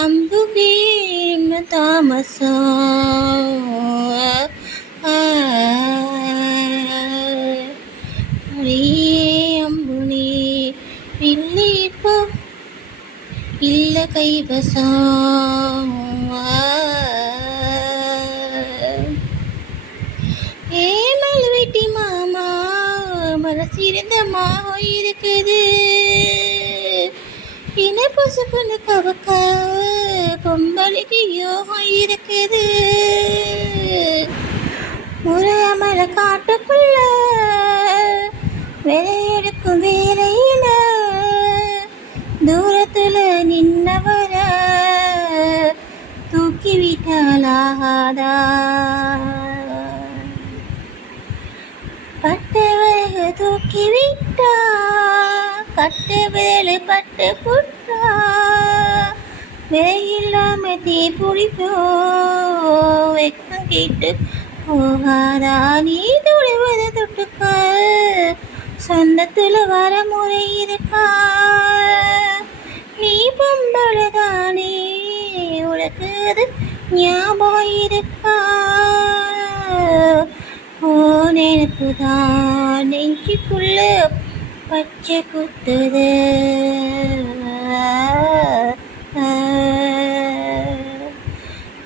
ಅಂಬುಗೆ ತಾಮಸ ಅಂಬುನಿ ಇಲ್ಲಿಪ್ಪ ಇಲ್ಲ ಕೈವಸ ஏமல்வெட்டி மாமா மனசிருந்தமா இருக்குது இன பசுக்குன்னு கவக்க பொம்பளைக்கு யோகம் இருக்குது முறையமல காட்டுக்குள்ள விளையெடுக்கும் வேலையில தூரத்துல நின்னவர தூக்கி விட்டாலாகாதா பட்டு விறகு தூக்கி விட்டா கட்டு விரல் பட்டு புட்டா விலையில்லாம தீ பிடிப்போ வெக்கம் கேட்டு போகாதா நீ தொடுவது தொட்டுக்க சொந்தத்துல வர முறை இருக்கா நீ பொம்பளதானே உனக்கு அது ஞாபகம் இருக்கா நினைப்புதான் நெஞ்சுக்குள்ள பச்சை குத்துது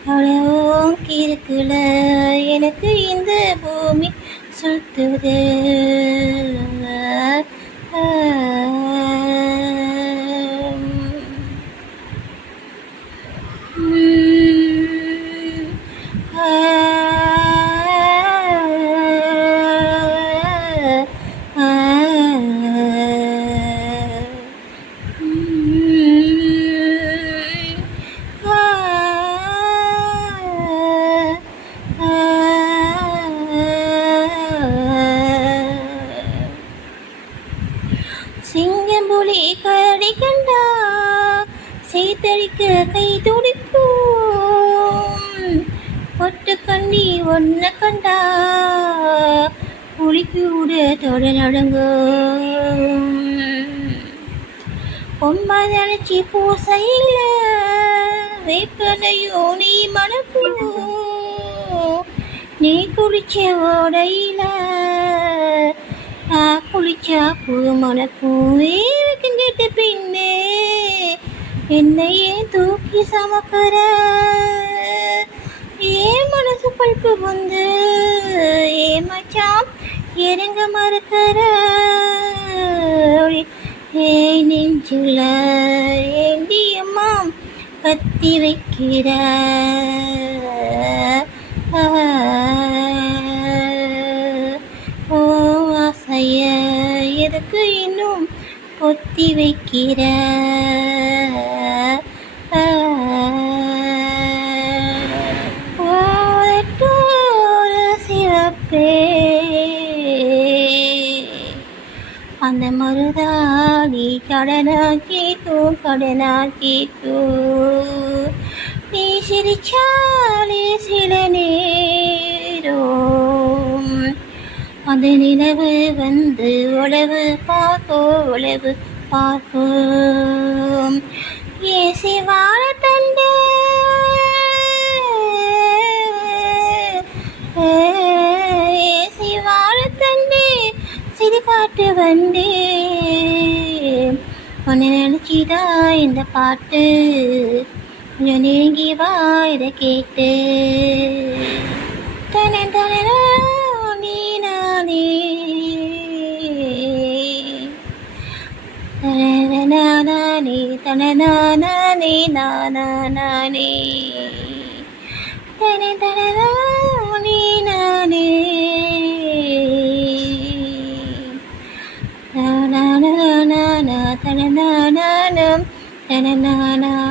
அவ்வளவும் கிறுக்குல எனக்கு இந்த பூமி சுத்துது சிங்கம் புலி கரடி கண்டா சேத்தடிக்க கை துடிக்கும் பொட்டு கண்ணி ஒன்ன கண்டா புலிக்கு கூட தொட நடங்கும் பொம்மை நினைச்சி பூசையில வேப்பனையோ நீ மணக்கும் நீ குளிச்ச ஓடையில குளிச்சா புது மனக்கும் கேட்ட பின்னே என்னையே தூக்கி சமக்கிற ஏன் மனசு பல்பு வந்து ஏமாச்சாம் இறங்க மறுக்கிற ஏ நெஞ்சுல ஏண்டியம்மாம் பத்தி வைக்கிற எதுக்கு இன்னும் பொத்தி வைக்கிற சிவப்பே அந்த மருதாணி கடனாக்கி தூ நீ சிரிச்சாலே சில நேரம் அந்த நிலவு வந்து உழவு பார்க்கும் ஏசி வாழ தண்டே ஏசி வாழ தண்டே சிறு காட்டு வந்தே உன்னை நினைச்சிதான் இந்த பாட்டு கொஞ்சம் நெருங்கி வா இதை கேட்டு தன தனநானே நானே தனதனே நானே தனநானா தனநானா